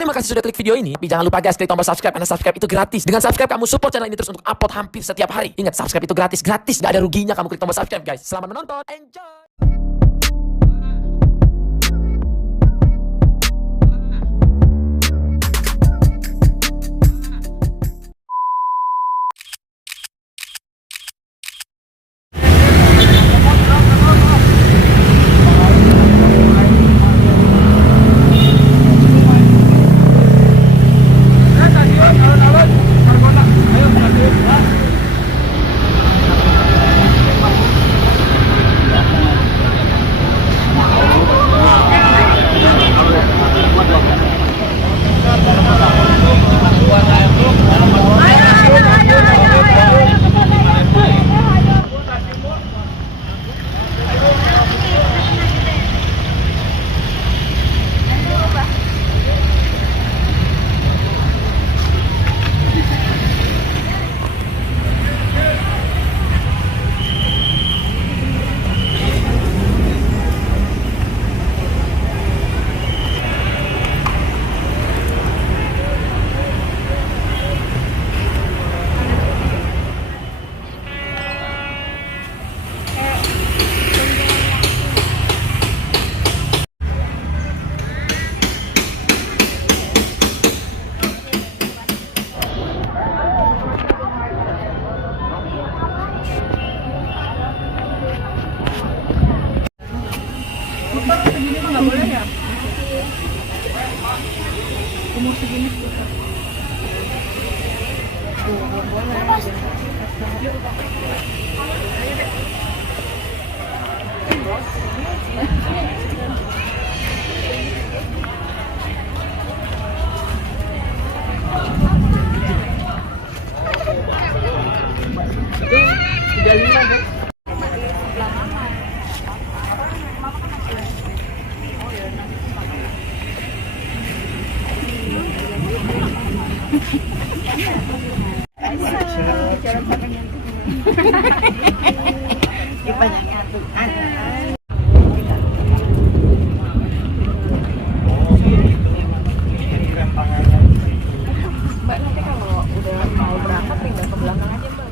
Terima kasih sudah klik video ini. Tapi jangan lupa guys, klik tombol subscribe karena subscribe itu gratis. Dengan subscribe kamu support channel ini terus untuk upload hampir setiap hari. Ingat, subscribe itu gratis, gak ada ruginya kamu klik tombol subscribe guys. Selamat menonton, enjoy. Umur segini itu 35 guys. Mbak, nanti kalau udah mau berangkat pindah ke belakang aja Mbak.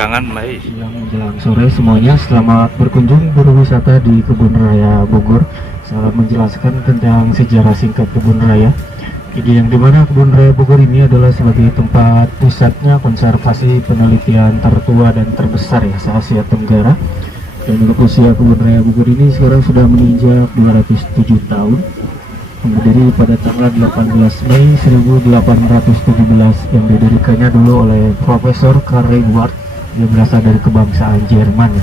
Kangen baik. Siang menjelang sore semuanya, selamat berkunjung berwisata di Kebun Raya Bogor. Saya menjelaskan tentang sejarah singkat Kebun Raya. Jadi yang dimana Kebun Raya Bogor ini adalah sebagai tempat pusatnya konservasi penelitian tertua dan terbesar ya se-Asia Tenggara. Dan untuk usia Kebun Raya Bogor ini sekarang sudah menginjak 207 tahun. Berdiri pada tanggal 18 Mei 1817 yang didirikannya dulu oleh Profesor Karl Ward yang berasal dari kebangsaan Jerman ya.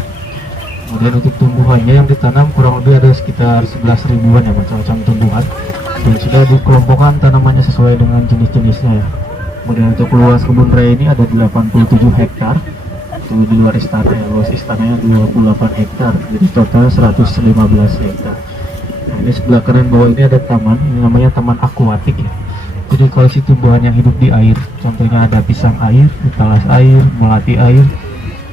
Kemudian untuk tumbuhannya yang ditanam kurang lebih ada sekitar 11 ribuan ya macam-macam tumbuhan, dan sudah dikelompokkan tanamannya sesuai dengan jenis-jenisnya ya. Kemudian untuk luas kebun raya ini ada 87 hektar itu di luar istana ya, luas istananya 28 hektar, jadi total 115 hektar. Nah, ini sebelah kanan bawah ini ada taman, ini namanya taman akuatik ya. Jadi koleksi tumbuhan yang hidup di air, contohnya ada pisang air, talas air, melati air,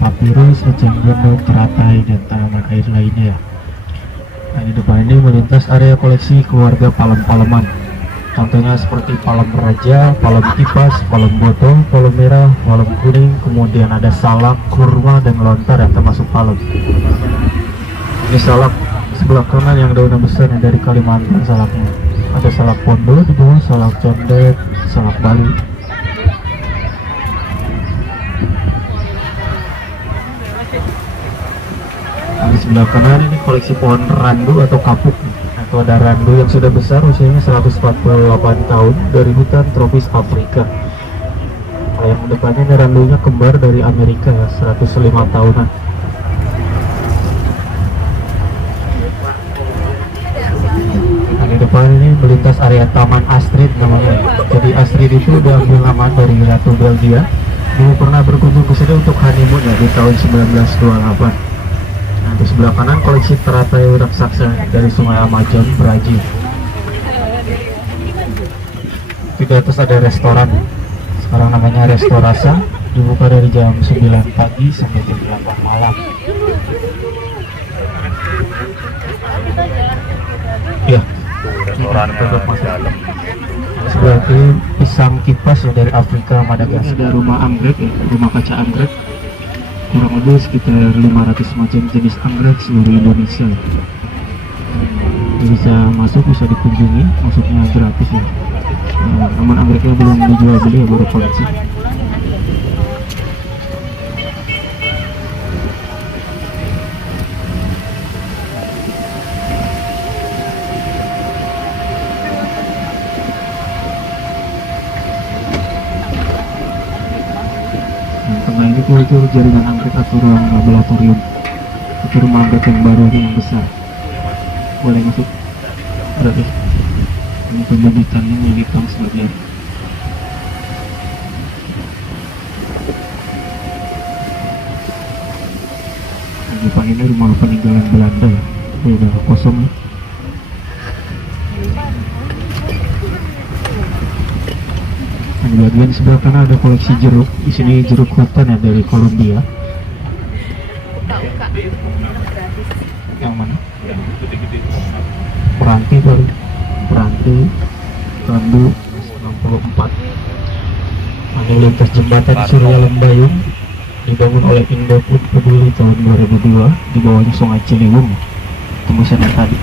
papirus, eceng gondok, teratai, dan tanaman air lainnya ya. Nah, di depan ini melintas area koleksi keluarga palem-paleman. Contohnya seperti palem raja, palem kipas, palem botol, palem merah, palem kuning, kemudian ada salak, kurma, dan lontar yang termasuk palem. Ini salak sebelah kanan yang daunnya besar yang dari Kalimantan salaknya. Ada salak pondo di bawah, salak condet, salak Bali. Di sebelah kanan ini koleksi pohon randu atau kapuk. Atau ada randu yang sudah besar, usianya 148 tahun dari hutan tropis Afrika. Nah, yang depannya ini randunya kembar dari Amerika ya, 105 tahunan. Di depan ini melintas area Taman Astrid namanya. Jadi Jadi Astrid itu udah ambil nama dari Ratu Belgia. Dulu pernah berkunjung ke sini untuk honeymoon ya di tahun 1928. Nah, di sebelah kanan koleksi teratai raksasa dari Sungai Amazon, Brazil. Di atas ada restoran. Sekarang namanya Restorasa. Dibuka dari jam 9 pagi sampai jam 8 malam. Ya, Restorannya dalam. sebelah kiri pisang kipas ya, dari Afrika, Madagaskar. Ada rumah anggrek ya, rumah kaca anggrek. Kurang lebih sekitar 500 macam jenis anggrek seluruh Indonesia. Bisa masuk, bisa dikunjungi, masuknya gratis ya. Namun anggreknya belum dijual beli ya, baru koleksi. Tengah ini kultur jaringan anggrek atau ruang laboratorium. Itu rumah anggrek yang baru ini yang besar. Boleh masuk gratis. Ini pembibitannya melintang sebagian. Di depan ini rumah peninggalan Belanda ya. Ini udah kosong ya. Di bagian sebelah kanan ada koleksi jeruk. Di sini jeruk hutan ya dari Kolombia. Yang mana? Peranti baru. Peranti Rambu 64. Ada lintas jembatan Surya Lembayung dibangun oleh Indoput Peduli tahun 2002 di bawahnya Sungai Ciliwung. Tembusan yang tadi.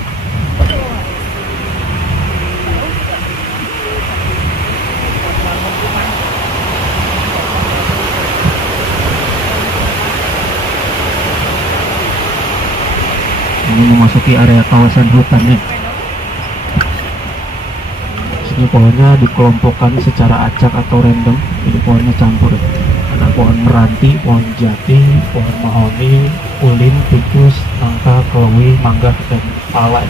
Ini memasuki area kawasan hutan ya. Sini pohonnya dikelompokkan secara acak atau random, jadi pohonnya campur. Ada pohon meranti, pohon jati, pohon mahoni, ulin, tikus, nangka, kelowi, mangga, dan pala.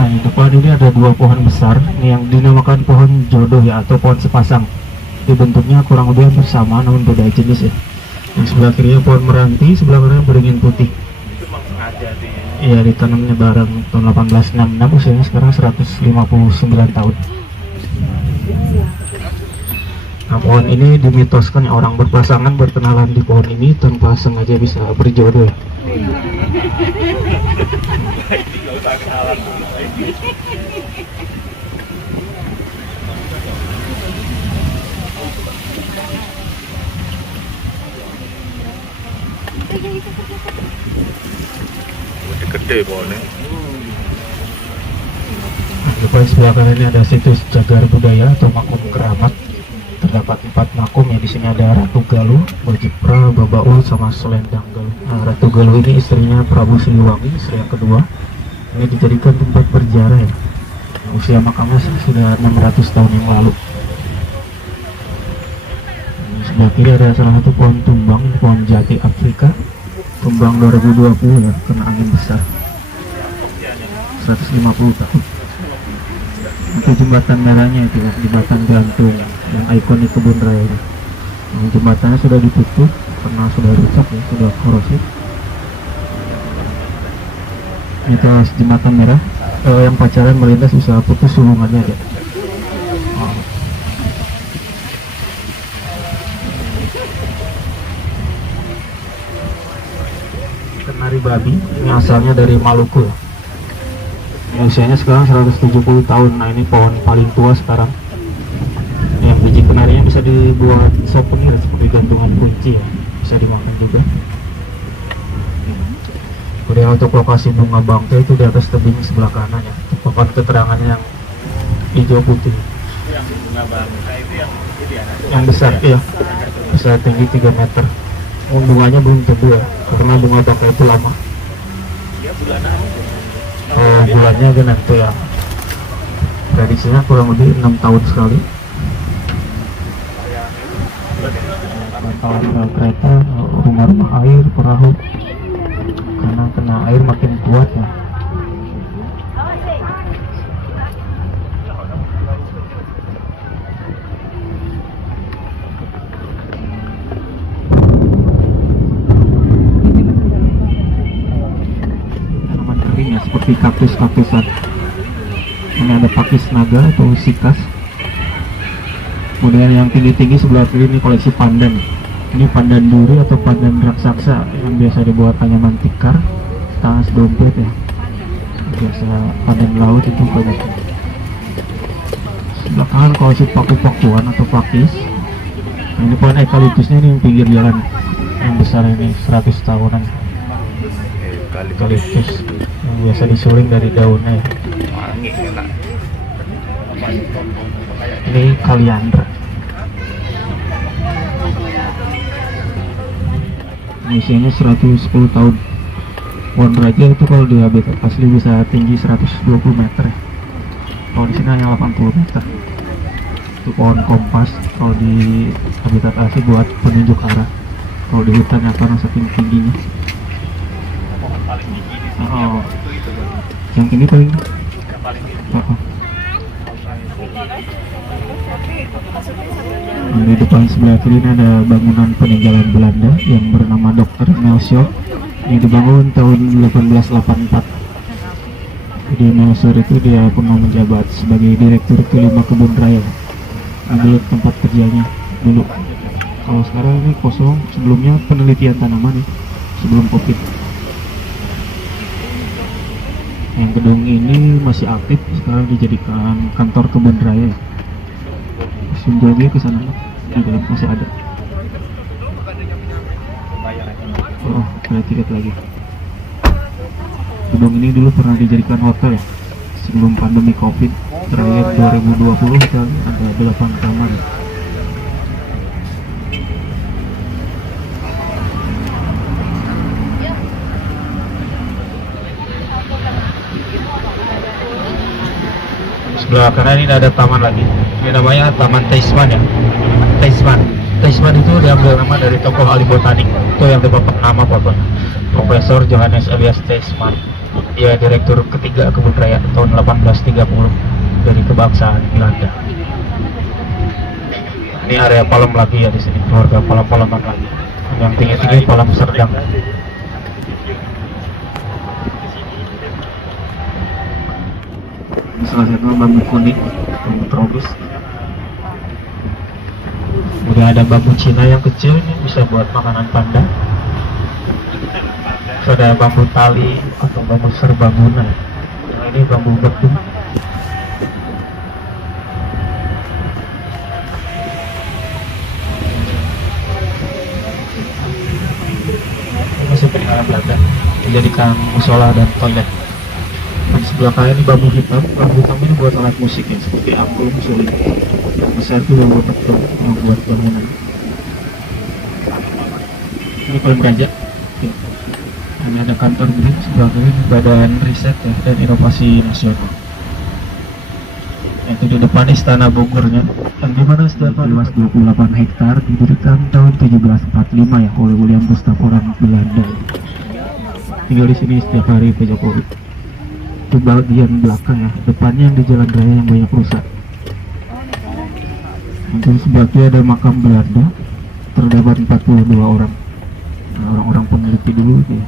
Nah, di depan ini ada dua pohon besar, ini yang dinamakan pohon jodoh ya, atau pohon sepasang. Di bentuknya kurang lebih hampir sama, namun beda jenis ya. Yang sebelah kirinya pohon meranti, sebelah kanan beringin putih. Iya, ditanamnya bareng tahun 1866, usianya sekarang 159 tahun. Nah, pohon ini dimitoskan ya, orang berpasangan berkenalan di pohon ini tanpa sengaja bisa berjodoh ya. Gede pohonnya. Depan sebelah kanan ini ada situs cagar budaya atau makum keramat. Terdapat 4 makum ya. Di sini ada Ratu Galuh, Bajipra, Babaul, sama Selendang Galuh. Nah, Ratu Galuh ini istrinya Prabu Siliwangi, istri yang kedua. Ini dijadikan tempat berjarah ya. Usia makamnya sudah 600 tahun yang lalu. Di sebelah kiri ada salah satu pohon tumbang, ini pohon jati Afrika. Tumbang 2020 ya, kena angin besar. 150 tahun. Itu jembatan merahnya itu, jembatan gantung yang ikonik kebun raya. Nah, jembatannya sudah ditutup karena sudah rusak ya, sudah korosif. Ini kelas jembatan merah. Yang pacaran melintas bisa putus hubungannya ya. Kenari babi, ini asalnya dari Maluku. Ini usianya sekarang 170 tahun. Nah, ini pohon paling tua sekarang. Yang biji kenarinya bisa dibuat souvenir seperti gantungan kunci ya. Bisa dimakan juga. Kemudian untuk lokasi bunga bangkai itu di atas tebing sebelah kanan ya. Papan keterangannya yang hijau putih. Yang bunga bangkai itu yang besar iya. Bisa tinggi 3 meter. Bunganya belum tumbuh ya, karena bunga bangkai itu lama. Dia bulan apa? Bulannya kan nanti ya. prediksinya kurang lebih 6 tahun sekali. Bantalan rel kereta, rumah-rumah air, perahu, karena kena air makin kuat ya. Tanaman kering ya, seperti kaktus-kaktusan. Ini ada pakis naga atau sikas. Kemudian yang tinggi-tinggi sebelah kiri ini koleksi pandan. Ini pandan duri atau pandan raksasa yang biasa dibuat tanaman tikar, tas dompet ya. Biasa pandan laut itu banyak. Sebelah kanan koleksi paku-pakuan atau pakis. Nah, ini pohon eukaliptusnya ini yang pinggir jalan yang besar ini 100 tahunan. Eukaliptus yang biasa disuling dari daunnya ya. Wangi enak. Ini kaliandra. Usianya 110 tahun. Pohon raja itu kalau di habitat asli bisa tinggi 120 meter ya. Kalau di sini hanya 80 meter. Itu pohon kompas kalau di habitat asli buat penunjuk arah. Kalau di hutan ya karena saking tingginya. Oh, yang ini paling. Oh. Di depan sebelah kiri ini ada bangunan peninggalan Belanda yang bernama Dr. Melchior. Ini dibangun tahun 1884. Jadi Melchior itu dia pernah menjabat sebagai direktur kelima kebun raya. Dulu tempat kerjanya dulu. Kalau sekarang ini kosong, sebelumnya penelitian tanaman ya, sebelum COVID. Yang gedung ini masih aktif, sekarang dijadikan kantor kebun raya. Sunjaya ke sana di dalam masih ada. Oh, ada tiket lagi. Gedung ini dulu pernah dijadikan hotel ya, sebelum pandemi COVID terakhir 2020 kan ada 8 kamar. Sebelah kanan ini ada taman lagi. Ini namanya Taman Teisman ya. Teisman itu diambil nama dari tokoh ahli botanik. Itu yang dapat nama pokoknya. Profesor Johannes Elias Teisman. Dia direktur ketiga kebun raya tahun 1830 dari kebangsaan Belanda. Ini area palem lagi ya di sini. Keluarga palem-paleman lagi. Yang tinggi-tinggi palem serdang. Ini salah satu bambu kuning, bambu tropis. Kemudian ada bambu Cina yang kecil, ini bisa buat makanan panda. Terus ada bambu tali atau bambu serbaguna. Nah, ini bambu betung. Ini masih peninggalan Belanda, dijadikan musola dan toilet. Di sebelah kanan ini bambu hitam ini buat alat musik ya, seperti angklung, suling. Yang besar itu bambu betung yang buat bangunan. Ini paling raja ya. Ini ada kantor BRIN, sebelah kiri Badan Riset ya, dan Inovasi Nasional. Itu di depan Istana Bogornya, yang dimana setiap luas 28 hektar didirikan tahun 1745 ya oleh William Gustav orang Belanda. Tinggal di sini setiap hari Pak Jokowi. Itu bagian belakang ya, depannya yang di jalan raya yang banyak rusak. Untuk sebelah kiri ada makam Belanda, terdapat 42 orang. Nah, orang-orang peneliti dulu ya,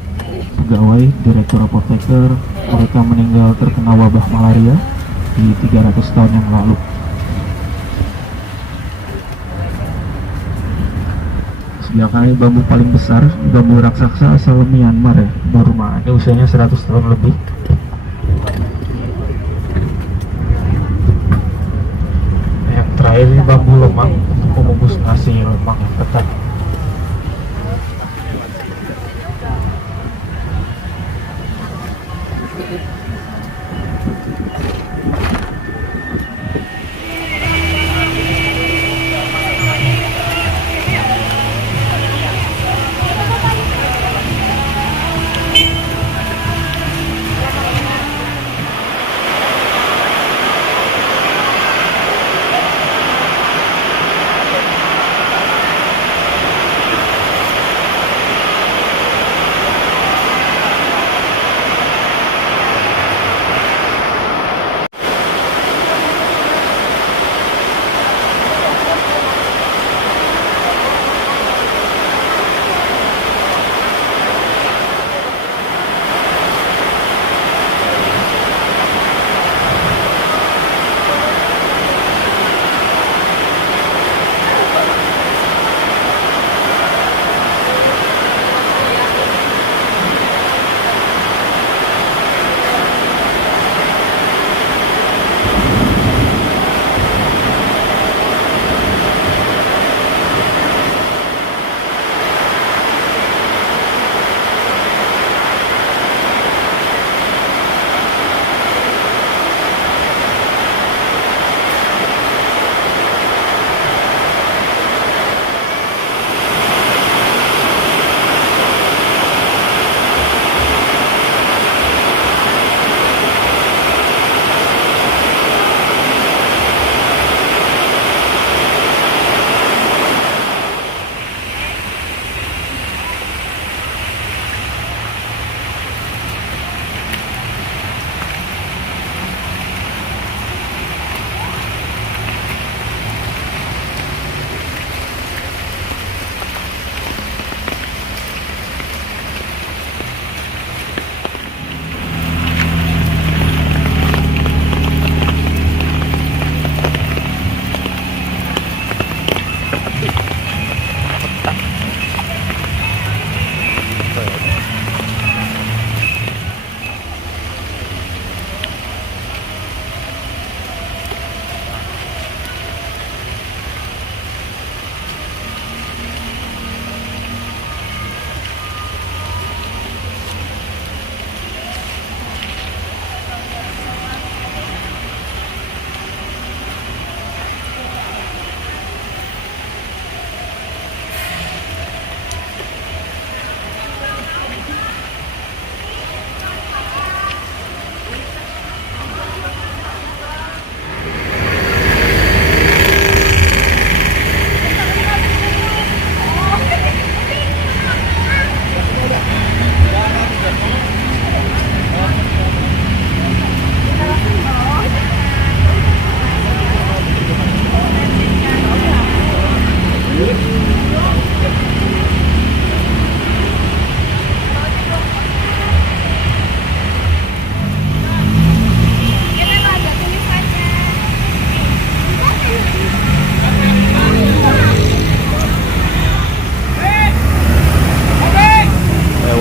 pegawai, direktur apoteker, mereka meninggal terkena wabah malaria di 300 tahun yang lalu. Sebelah kanan bambu paling besar, bambu raksasa asal Myanmar ya, Burma. Ini usianya 100 tahun lebih. Yang terakhir ini bambu lemang untuk membungkus nasi lemang yang ketat.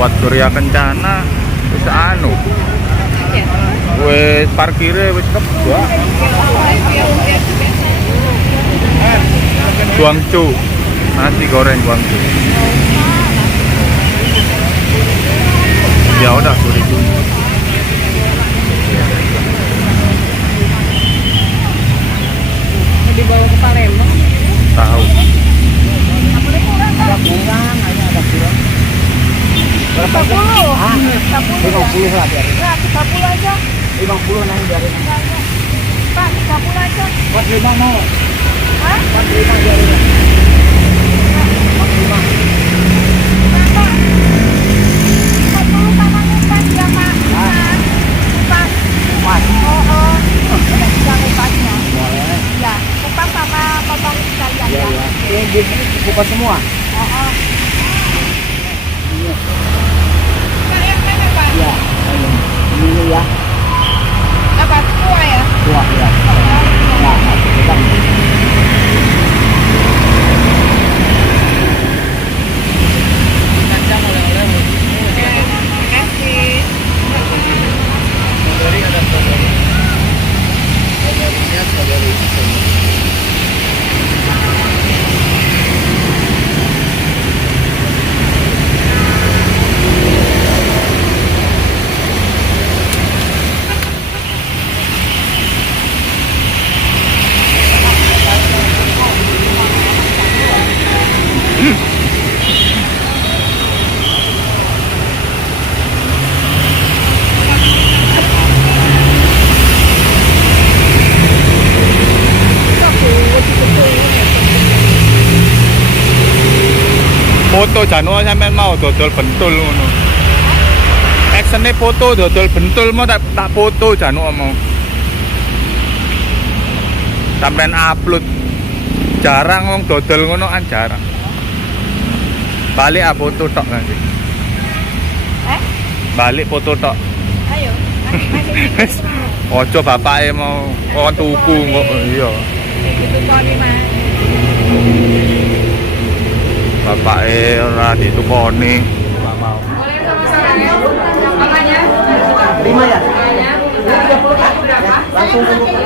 lewat Surya Kencana wis anu. Wis parkire wis kebak. Guangzhou. Nasi goreng Guangzhou. Ya udah 2000. Dibawa ke Palembang. Tahu. Ada kurang, ada kurang. Berapa? 50. Ah, 50 lah biarin. Nah, 30 aja. 50 nanti biarin. Pak, 30 aja. Buat 5 mau. Hah? Buat 5 biarin. Buat 5. Pak. 40 sama ngupas ya, Pak. Ngupas. Ngupas. Oh. Ada 3 ngupasnya. Boleh. Ya, ngupas sama potong sekalian ya. Iya. Ini ngupas semua. Oh. Iya, ini ya. Apa? Kuah ya? Kuah ya. Nah, kita. Kacang oleh-oleh. Terima kasih. Strawberry ada strawberry. Strawberry-nya strawberry. Foto Jano sampean mau dodol bentul ngono. Actione foto dodol bentul mau tak foto Jano mau. Sampean upload jarang wong dodol ngono kan jarang. Balik foto tok nanti. Balik foto tok. Ayo. Ojo bapake mau tuku kok iya. Itu kali mah. Bapake ora ditukoni. Ora mau. Lima ya? 30 Pak. Langsung tunggu.